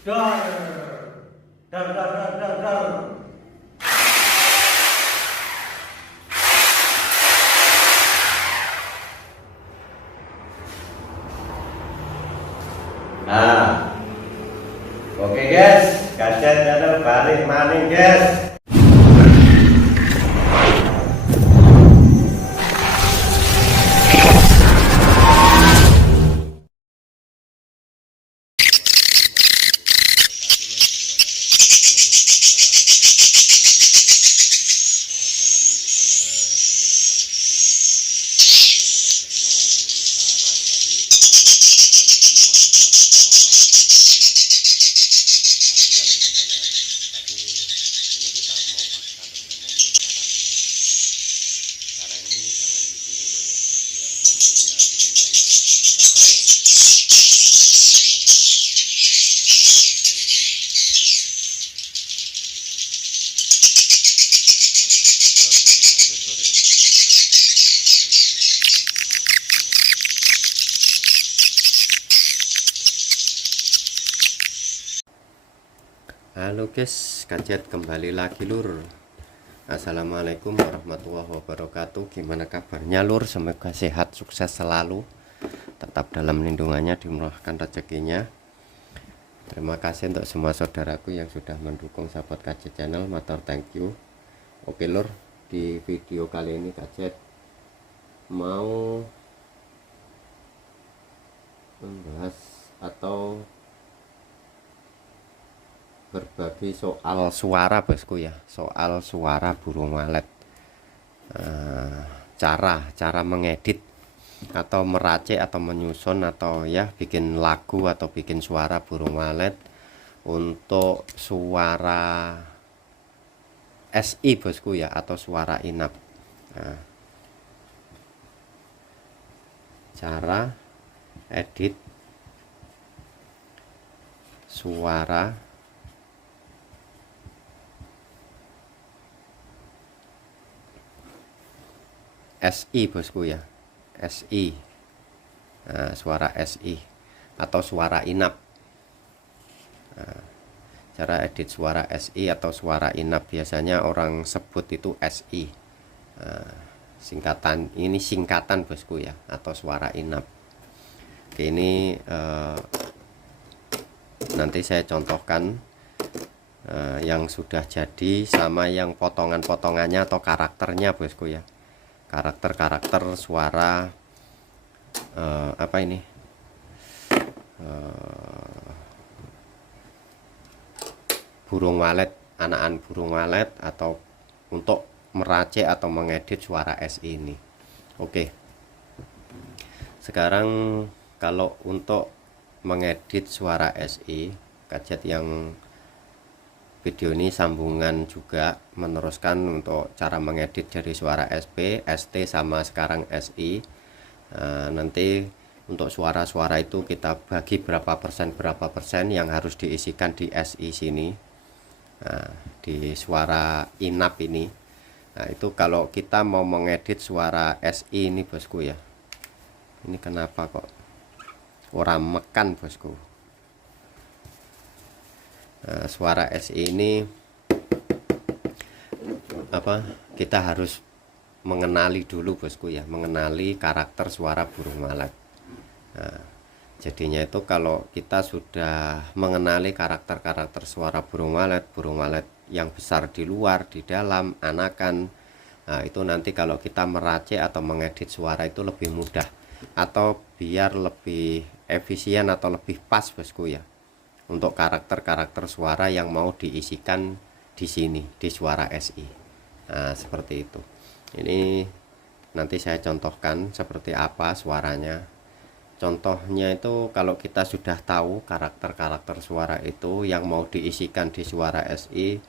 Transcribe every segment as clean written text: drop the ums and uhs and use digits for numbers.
Dar, dar, dar, dar, dar, dar. Nah, oke guys, kaset channel balik maning guys. Halo guys, kajet kembali lagi lur. Assalamualaikum warahmatullahi wabarakatuh. Gimana kabarnya lur? Semoga sehat, sukses selalu, tetap dalam lindungannya, dimurahkan rezekinya. Terima kasih untuk semua saudaraku yang sudah mendukung sahabat kajet channel. Matur thank you. Oke lur, di video kali ini kajet mau membahas atau berbagi soal suara bosku ya, soal suara burung walet. Cara mengedit atau meracik atau menyusun atau ya bikin lagu atau bikin suara burung walet untuk suara SI bosku ya, atau suara inap. Cara edit suara SI bosku ya, SI. Suara SI atau suara inap. Cara edit suara SI atau suara inap biasanya orang sebut itu SI. Singkatan bosku ya, atau suara inap. Oke, ini nanti saya contohkan yang sudah jadi sama yang potongan-potongannya atau karakternya bosku ya. Karakter suara apa ini, burung walet, anakan burung walet, atau untuk meracik atau mengedit suara SI ini. Oke, sekarang kalau untuk mengedit suara SI, kajet yang video ini sambungan juga meneruskan untuk cara mengedit dari suara SP, ST, sama sekarang SI. Nanti untuk suara-suara itu kita bagi berapa persen yang harus diisikan di SI sini. Di suara inap ini. Nah, itu kalau kita mau mengedit suara SI ini bosku ya. Ini kenapa kok orang mekan bosku? Suara SI ini apa, kita harus mengenali dulu bosku ya, mengenali karakter suara burung walet. Jadinya itu kalau kita sudah mengenali karakter suara burung walet yang besar di luar, di dalam, anakan, nah itu nanti kalau kita meracik atau mengedit suara itu lebih mudah, atau biar lebih efisien atau lebih pas bosku ya, untuk karakter suara yang mau diisikan di sini di suara SI. Nah, seperti itu. Ini nanti saya contohkan seperti apa suaranya. Contohnya itu kalau kita sudah tahu karakter suara itu yang mau diisikan di suara SI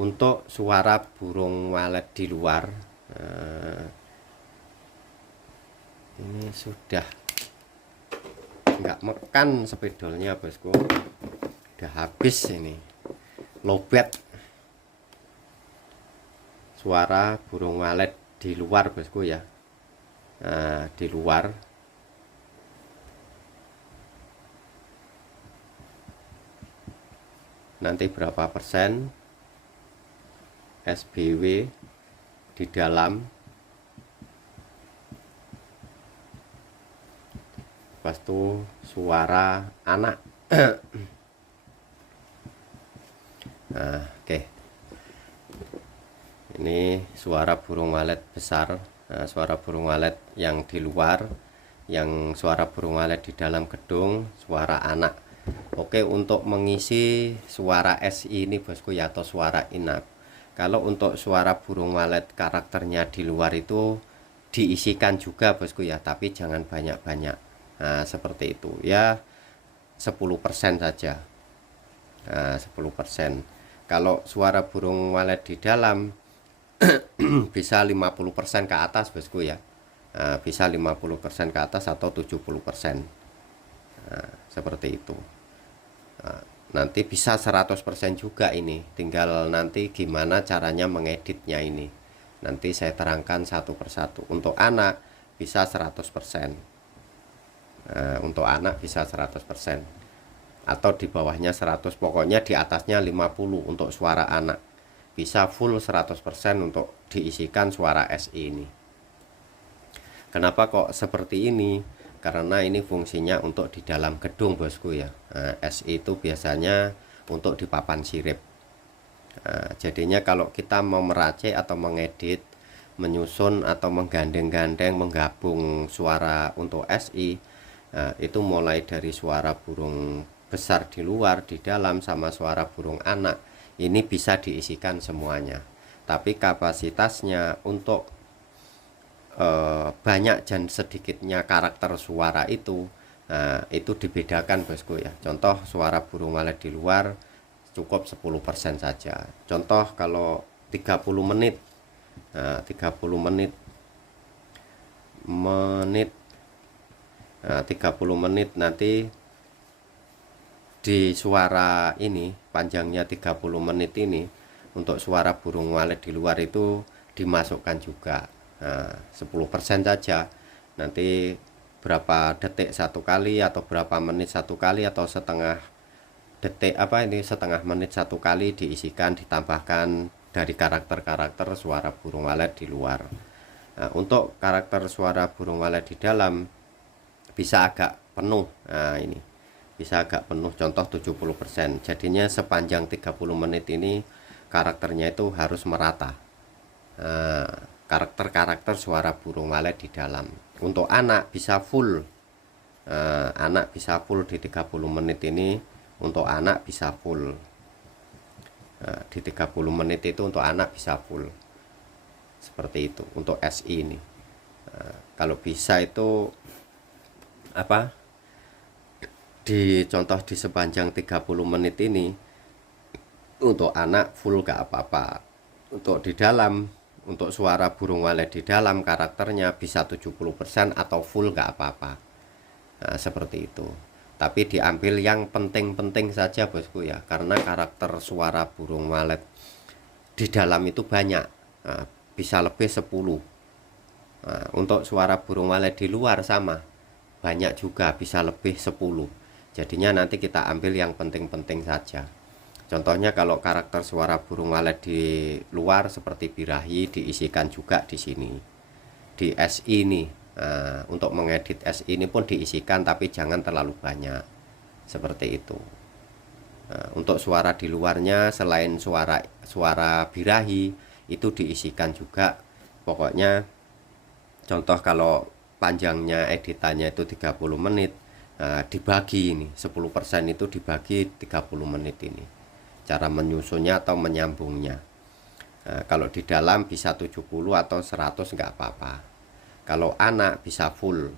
untuk suara burung walet di luar. Ini sudah nggak mekan spidolnya bosku, udah habis ini, lobet suara burung walet di luar bosku ya. Nah, di luar nanti berapa persen SBW di dalam, pas itu suara anak. Nah, oke. Ini suara burung walet besar. Nah, suara burung walet yang di luar, yang suara burung walet di dalam gedung, suara anak. Oke, untuk mengisi suara SI ini bosku ya, atau suara inap. Kalau untuk suara burung walet karakternya di luar itu diisikan juga bosku ya, tapi jangan banyak-banyak. Nah, seperti itu ya, 10% saja. Nah, 10%. Kalau suara burung walet di dalam bisa 50% ke atas bosku ya. Nah, bisa 50% ke atas atau 70%. Nah, seperti itu. Nah, nanti bisa 100% juga ini, tinggal nanti gimana caranya mengeditnya ini. Nanti saya terangkan satu persatu. Untuk anak bisa 100%. Nah, untuk anak bisa 100%. Atau di bawahnya 100, pokoknya di atasnya 50 untuk suara anak. Bisa full 100% untuk diisikan suara SI ini. Kenapa kok seperti ini? Karena ini fungsinya untuk di dalam gedung bosku ya. Nah, SI itu biasanya untuk di papan sirip. Nah, jadinya kalau kita mau meracik atau mengedit, menyusun atau menggandeng-gandeng, menggabung suara untuk SI, nah, itu mulai dari suara burung besar di luar, di dalam, sama suara burung anak, ini bisa diisikan semuanya. Tapi kapasitasnya untuk banyak dan sedikitnya karakter suara itu, nah, itu dibedakan bosku ya. Contoh suara burung walet di luar cukup 10% saja. Contoh kalau 30 menit, nah, 30 menit, nah, 30 menit nanti di suara ini, panjangnya 30 menit ini, untuk suara burung walet di luar itu dimasukkan juga. Nah, 10% saja. Nanti berapa detik satu kali, atau berapa menit satu kali, atau setengah detik, setengah menit satu kali diisikan, ditambahkan dari karakter-karakter suara burung walet di luar. Nah, untuk karakter suara burung walet di dalam bisa agak penuh. Nah, ini bisa agak penuh, contoh 70%. Jadinya sepanjang 30 menit ini karakternya itu harus merata. Nah, karakter-karakter suara burung walet di dalam. Untuk anak bisa full. Anak bisa full di 30 menit ini. Untuk anak bisa full. Di 30 menit itu untuk anak bisa full. Seperti itu untuk SI ini. Kalau bisa itu di contoh di sepanjang 30 menit ini untuk anak full gak apa-apa. Untuk di dalam, untuk suara burung walet di dalam karakternya bisa 70% atau full gak apa-apa. Nah, seperti itu. Tapi diambil yang penting-penting saja bosku ya, karena karakter suara burung walet di dalam itu banyak. Nah, bisa lebih 10. Nah, untuk suara burung walet di luar sama, banyak juga, bisa lebih 10. Jadinya nanti kita ambil yang penting-penting saja. Contohnya kalau karakter suara burung walet di luar seperti birahi diisikan juga di sini. Di SI ini, nah, untuk mengedit SI ini pun diisikan, tapi jangan terlalu banyak. Seperti itu. Nah, untuk suara di luarnya selain suara birahi itu diisikan juga. Pokoknya contoh kalau panjangnya editannya itu 30 menit, nah, dibagi ini 10% itu dibagi 30 menit ini. Cara menyusunnya atau menyambungnya. Nah, kalau di dalam bisa 70 atau 100 nggak apa-apa. Kalau anak bisa full.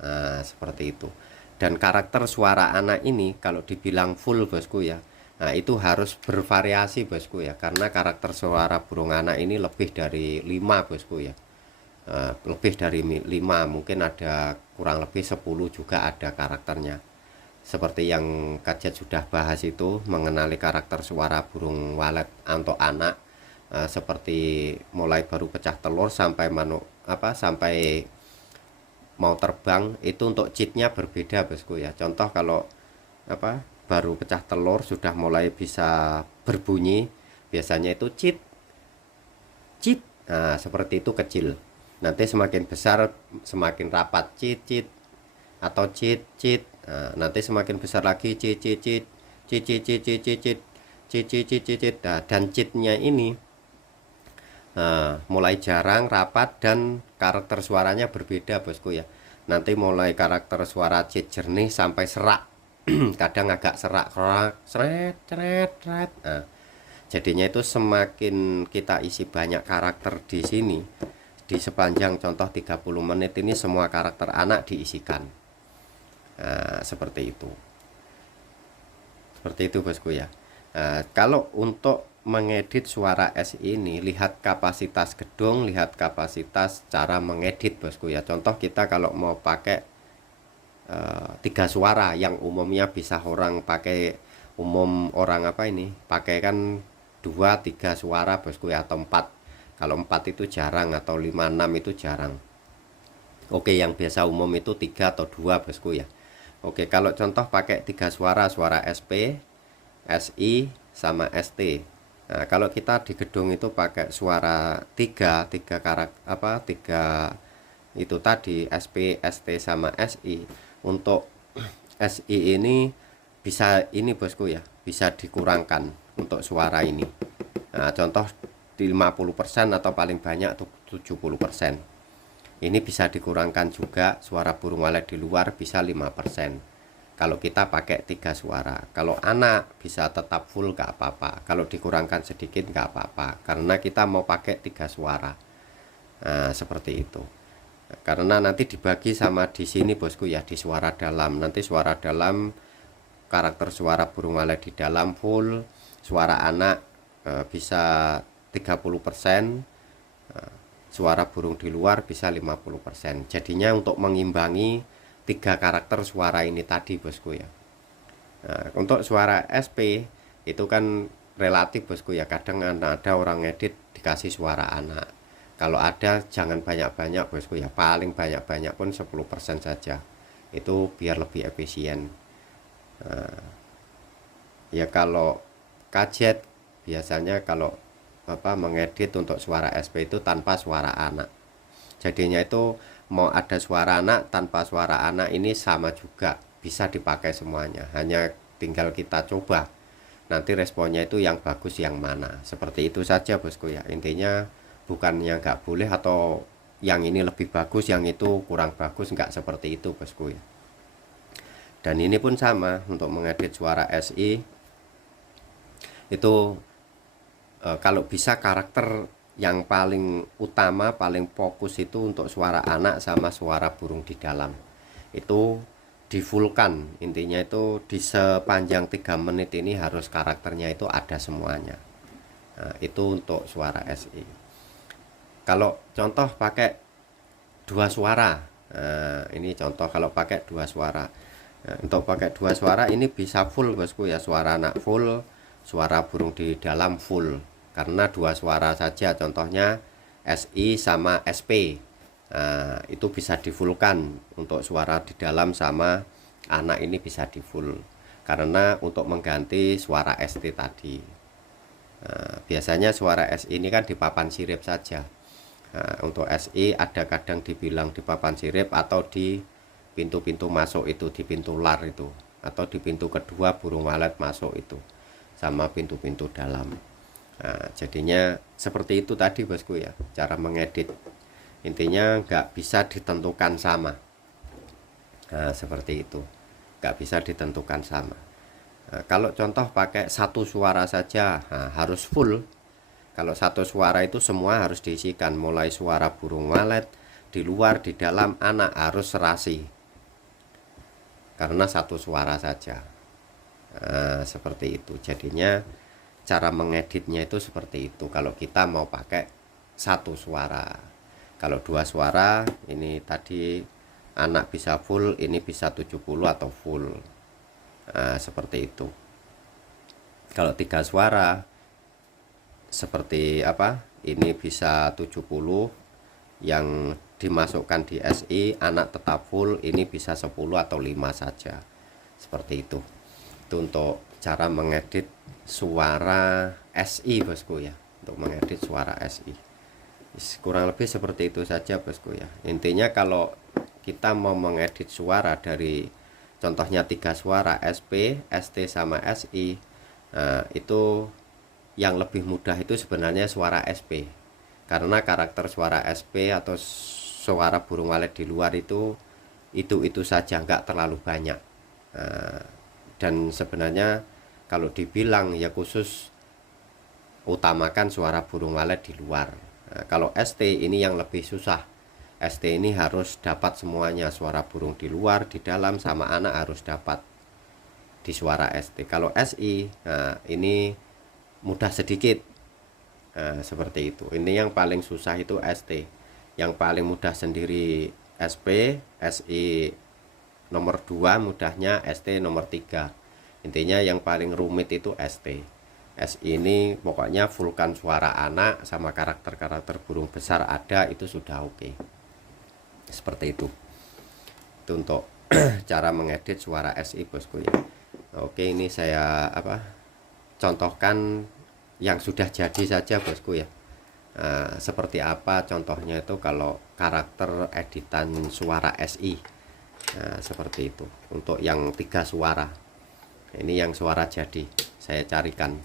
Nah, seperti itu. Dan karakter suara anak ini kalau dibilang full bosku ya, nah itu harus bervariasi bosku ya, karena karakter suara burung anak ini lebih dari 5 bosku ya. Lebih dari 5, mungkin ada kurang lebih 10 juga ada karakternya. Seperti yang Kajet sudah bahas itu, mengenali karakter suara burung walet untuk anak, seperti mulai baru pecah telur sampai sampai mau terbang, itu untuk cheatnya berbeda bosku ya. Contoh kalau baru pecah telur sudah mulai bisa berbunyi, biasanya itu cit cit. Nah, seperti itu kecil. Nanti semakin besar semakin rapat cit cit atau cit cit. Nah, nanti semakin besar lagi cit cit cit cit cit cit cit cit cit cit cit cit cit cit. Nah, dan citnya ini mulai jarang, rapat, dan karakter suaranya berbeda bosku ya. Nanti mulai karakter suara cit jernih sampai serak. Kadang agak serak, seret seret seret. Nah, jadinya itu semakin kita isi banyak karakter di sini, di sepanjang contoh 30 menit ini semua karakter anak diisikan. Nah, seperti itu bosku ya. Nah, kalau untuk mengedit suara S ini, lihat kapasitas gedung, lihat kapasitas cara mengedit bosku ya. Contoh kita kalau mau pakai 3 suara yang umumnya bisa orang pakai, umum orang apa ini pakai kan 2-3 suara bosku ya, atau 4. Kalau 4 itu jarang, atau 5-6 itu jarang. Oke, yang biasa umum itu 3 atau 2 bosku ya. Oke, kalau contoh pakai 3 suara, suara SP, SI, sama ST. Nah, kalau kita di gedung itu pakai suara 3 karakter 3 itu tadi, SP, ST, sama SI. Untuk SI ini bisa ini bosku ya, bisa dikurangkan untuk suara ini. Nah, contoh di 50% atau paling banyak 70%. Ini bisa dikurangkan juga, suara burung walet di luar bisa 5%. Kalau kita pakai 3 suara. Kalau anak bisa tetap full gak apa-apa. Kalau dikurangkan sedikit gak apa-apa, karena kita mau pakai 3 suara. Nah, seperti itu. Karena nanti dibagi sama di sini bosku ya, di suara dalam. Nanti suara dalam, karakter suara burung walet di dalam full, suara anak bisa 30%, suara burung di luar bisa 50%. Jadinya untuk mengimbangi 3 karakter suara ini tadi bosku ya. Nah, untuk suara SP itu kan relatif bosku ya, kadang ada orang ngedit dikasih suara anak. Kalau ada jangan banyak-banyak bosku ya, paling banyak-banyak pun 10% saja, itu biar lebih efisien. Nah, ya kalau kajet biasanya kalau mengedit untuk suara SP itu tanpa suara anak, jadinya itu mau ada suara anak tanpa suara anak ini sama juga, bisa dipakai semuanya, hanya tinggal kita coba nanti responnya itu yang bagus yang mana. Seperti itu saja bosku ya, intinya bukan yang nggak boleh atau yang ini lebih bagus yang itu kurang bagus, nggak seperti itu bosku ya. Dan ini pun sama untuk mengedit suara SI itu kalau bisa karakter yang paling utama, paling fokus itu untuk suara anak sama suara burung di dalam. Itu difulkan, intinya itu di sepanjang 3 menit ini harus karakternya itu ada semuanya. Nah, itu untuk suara SI. Kalau contoh pakai 2 suara, nah, ini contoh kalau pakai 2 suara. Nah, untuk pakai 2 suara ini bisa full bosku ya, suara anak full, suara burung di dalam full. Karena 2 suara saja, contohnya SI sama SP. Nah, itu bisa difullkan untuk suara di dalam sama anak ini bisa di full. Karena untuk mengganti suara ST tadi. Nah, biasanya suara SI ini kan di papan sirip saja. Nah, untuk SI ada kadang dibilang di papan sirip atau di pintu-pintu masuk itu, di pintu lar itu, atau di pintu kedua burung walet masuk itu, sama pintu-pintu dalam. Nah, jadinya seperti itu tadi bosku ya, cara mengedit. Intinya nggak bisa ditentukan sama. Nah, seperti itu, nggak bisa ditentukan sama. Nah, kalau contoh pakai 1 suara saja, nah, harus full. Kalau 1 suara itu semua harus diisikan, mulai suara burung walet di luar, di dalam, anak harus serasi, karena 1 suara saja. Nah, seperti itu jadinya. Cara mengeditnya itu seperti itu kalau kita mau pakai 1 suara. Kalau 2 suara ini tadi anak bisa full, ini bisa 70 atau full. Nah, seperti itu. Kalau 3 suara seperti apa, ini bisa 70 yang dimasukkan di SI, anak tetap full, ini bisa 10 atau 5 saja. Seperti itu Itu untuk cara mengedit suara SI bosku ya, untuk mengedit suara SI. Kurang lebih seperti itu saja bosku ya. Intinya kalau kita mau mengedit suara dari contohnya 3 suara SP, ST sama SI, nah itu yang lebih mudah itu sebenarnya suara SP, karena karakter suara SP atau suara burung walet di luar itu saja, nggak terlalu banyak. Nah, dan sebenarnya kalau dibilang ya khusus utamakan suara burung walet di luar. Nah, kalau ST ini yang lebih susah. ST ini harus dapat semuanya, suara burung di luar, di dalam, sama anak harus dapat di suara ST. Kalau SI, nah ini mudah sedikit. Nah, seperti itu. Ini yang paling susah itu ST. Yang paling mudah sendiri SP, SI nomor 2 mudahnya, ST nomor 3. Intinya yang paling rumit itu ST. SI ini pokoknya fullkan suara anak sama karakter-karakter burung besar ada, itu sudah oke. Seperti itu. Itu untuk cara mengedit suara SI bosku ya. Oke, ini saya contohkan yang sudah jadi saja bosku ya. Seperti apa contohnya itu kalau karakter editan suara SI. Nah, seperti itu untuk yang 3 suara. Ini yang suara jadi saya carikan.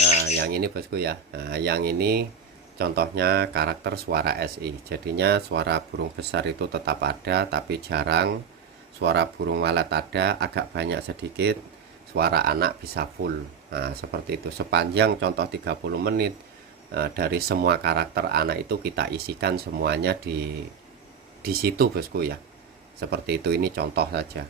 Nah, yang ini bosku ya. Nah, yang ini contohnya karakter suara SI. Jadinya suara burung besar itu tetap ada, tapi jarang. Suara burung walet ada, agak banyak sedikit. Suara anak bisa full. Nah, seperti itu. Sepanjang contoh 30 menit. Dari semua karakter anak itu kita isikan semuanya di situ bosku ya. Seperti itu, ini contoh saja.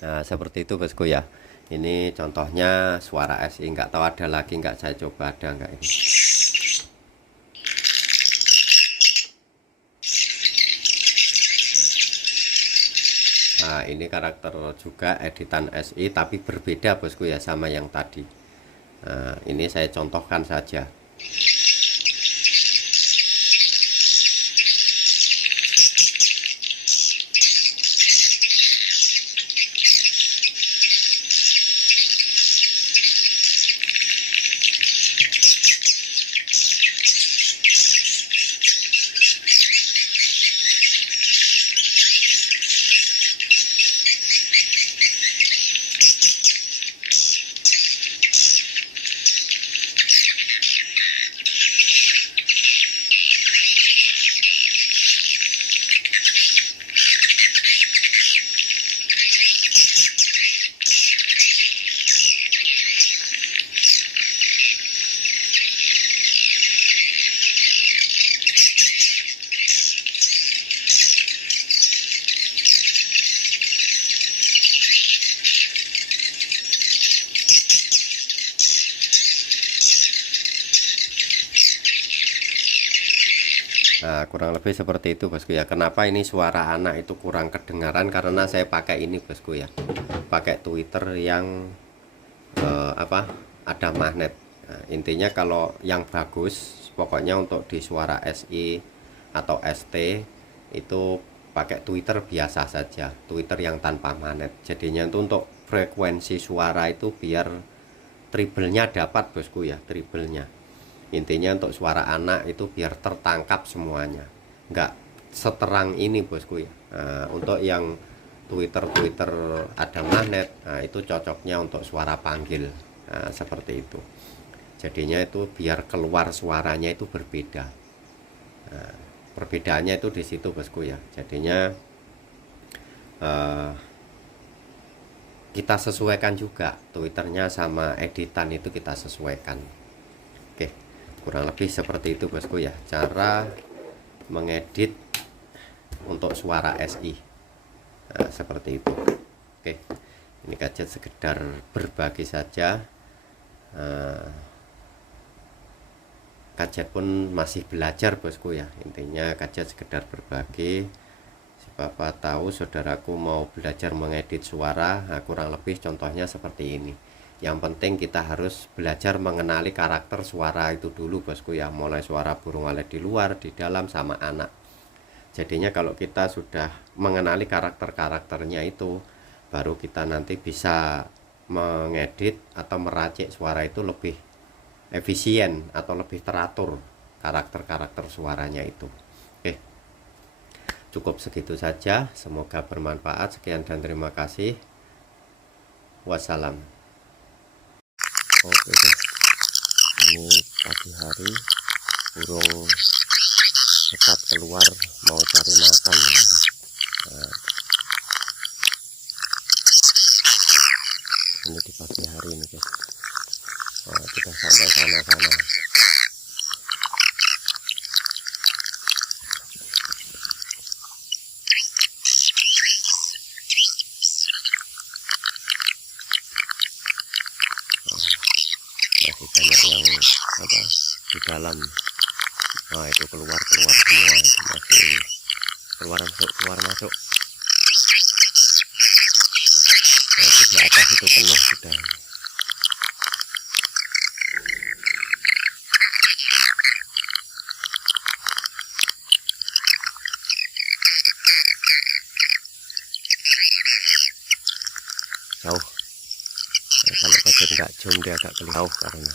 Nah, seperti itu bosku ya. Ini contohnya suara SI. Nggak tahu ada lagi nggak, saya coba ada nggak ini. Nah, ini karakter juga editan SI, tapi berbeda bosku ya sama yang tadi. Nah, ini saya contohkan saja. Nah, kurang lebih seperti itu bosku ya. Kenapa ini suara anak itu kurang kedengaran, karena saya pakai ini bosku ya, pakai tweeter yang apa, ada magnet. Nah, intinya kalau yang bagus pokoknya untuk di suara SI atau ST itu pakai tweeter biasa saja, tweeter yang tanpa magnet. Jadinya itu untuk frekuensi suara itu biar treble-nya dapat bosku ya, treble-nya. Intinya untuk suara anak itu biar tertangkap semuanya, nggak seterang ini bosku ya. Nah, untuk yang Twitter ada magnet, nah itu cocoknya untuk suara panggil. Nah, seperti itu. Jadinya itu biar keluar suaranya itu berbeda. Nah, perbedaannya itu di situ bosku ya. Jadinya kita sesuaikan juga Twitternya sama editan itu kita sesuaikan. Oke, kurang lebih seperti itu bosku ya, cara mengedit untuk suara SI. Nah, seperti itu. Oke, ini gadget sekedar berbagi saja. Gadget pun masih belajar bosku ya, intinya gadget sekedar berbagi. Siapa tahu saudaraku mau belajar mengedit suara, nah kurang lebih contohnya seperti ini. Yang penting kita harus belajar mengenali karakter suara itu dulu bosku ya, mulai suara burung walet di luar, di dalam, sama anak. Jadinya kalau kita sudah mengenali karakter-karakternya itu, baru kita nanti bisa mengedit atau meracik suara itu lebih efisien atau lebih teratur karakter-karakter suaranya itu. Oke, cukup segitu saja, semoga bermanfaat. Sekian dan terima kasih. Wassalam. Oke guys, ini pagi hari, burung cepat keluar mau cari makan. Nah, ini di pagi hari ini guys. Nah, kita sampai sana-sana. Masih banyak yang apa di dalam. Nah, itu keluar semua, itu masih keluar masuk. Nah, di atas itu penuh sudah. Jauh. Nah, kalau gadget nggak zoom dia agak jauh karena